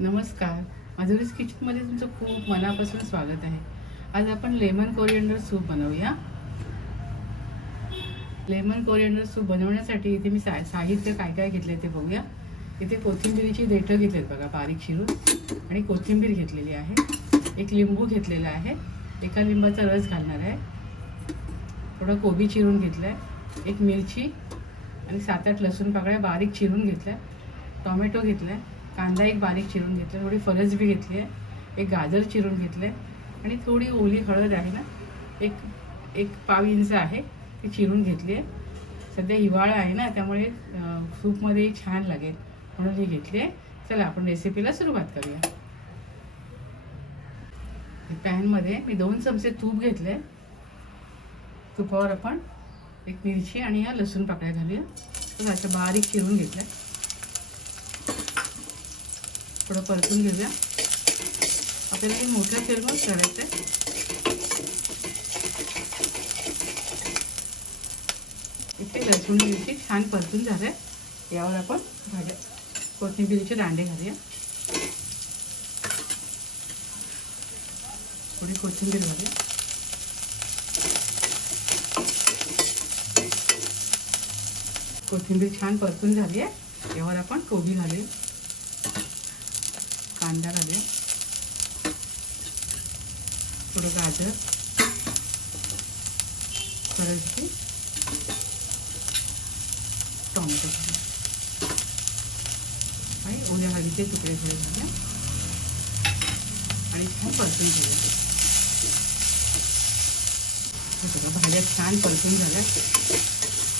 नमस्कार, माधुरीज किचनमध्ये तुमचं खूप मनापासून स्वागत आहे. आज आपण लेमन कोरिएंडर सूप बनवूया. लेमन कोरिएंडर सूप बनवण्यासाठी इथे मी साहित्य काय काय घेतले ते बघूया. इथे कोथिंबिरीची देठं घेतलेत बघा, बारीक चिरून, आणि कोथिंबीर घेतलेली आहे. एक लिंबू घेतलेला आहे, एका लिंबाचा रस घालणार आहे. थोडं कोबी चिरून घेतलं आहे, एक मिरची आणि 7-8 लसूण पाकळ्या बारीक चिरून घेतल्या. टोमॅटो घेतला आहे, कांदा एक बारीक चिरून घेतला, थोडी फरसबी घेतली आहे, एक गाजर चिरून घेतलं आहे, आणि थोडी ओली हळद आहे ना, एक पाव इंच आहे ती चिरून घेतली आहे. सध्या हिवाळा आहे ना, त्यामुळे सूपमध्ये छान लागेल म्हणून ही घेतली आहे. चला आपण रेसिपीला सुरुवात करूया. पॅनमध्ये मी 2 चमचे तूप घेतले. तुपावर आपण एक मिरची आणि या लसूण पाकळ्या घालूया. तर अशा बारीक चिरून घेतल्या. थोडं परतून घेऊया. आपल्याला हे मोठ्या तेलवर करायचं आहे. इथे लसूण मिरची छान परतून झाले. यावर आपण कोथिंबीरचे दांडे घालूया. थोडी कोथिंबीर घालूया. कोथिंबीर छान परतून झाली आहे. यावर आपण कोबी घालूया, कांदा घालूया, थोडं गाजर, फरसबी, टोमॅटो घालूया आणि ओल्या हळदीचे तुकडे थोडे घालूया आणि छान परतून घेऊया. बघा, भाज्या छान परतून झाल्या.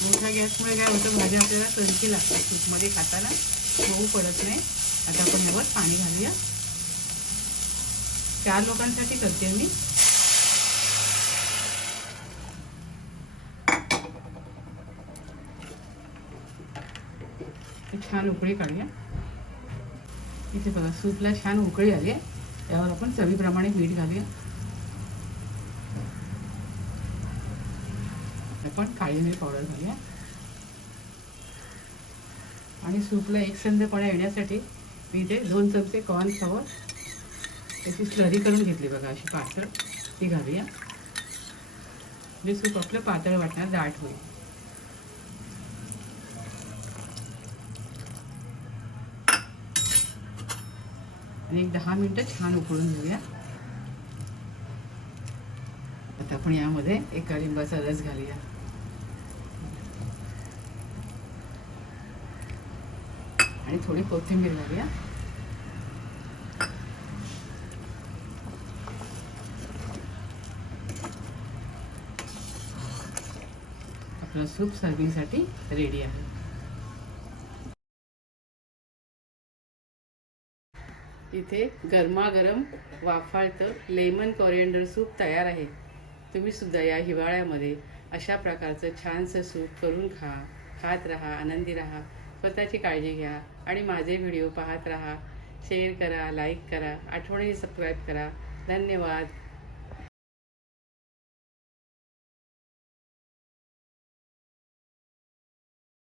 मोठ्या गॅसमुळे काय होतं, भाज्या आपल्याला क्रंची लागतात सूपमध्ये खाताना, मऊ पडत नाही. आता आपण यावर पाणी घालूया. 4 लोकांसाठी करते मी. छान उकळी काढूया. इथे बघा, सूपला छान उकळी आली आहे. यावर आपण चवीप्रमाणे मीठ घालूया. आपण काळी मिरी पावडर घालूया. आणि सूपला एकसंधपणा येण्यासाठी मी इथे 2 चमचे कॉर्नफ्लॉवर त्याची स्लरी करून घेतली बघा, अशी पातळ, ती घालूया. म्हणजे सूप आपलं पातळ वाटणार, दाट होईल. आणि एक 10 मिनिटं छान उकळून घेऊया. आता आपण यामध्ये एका लिंबाचा रस घालूया. आणि थोडी कोथिंबीर घालूया. आपलं सूप सर्विंगसाठी रेडी आहे. इथे गरमागरम वाफाळतं लेमन कोरिएंडर सूप तयार आहे. तुम्ही सुद्धा या हिवाळ्यामध्ये अशा प्रकारचं छानसं सूप करून खात राहा, आनंदी राहा. स्वतःची काळजी घ्या आणि माझे व्हिडिओ पाहत राहा. शेअर करा, लाईक करा, आठवणीने सबस्क्राईब करा. धन्यवाद.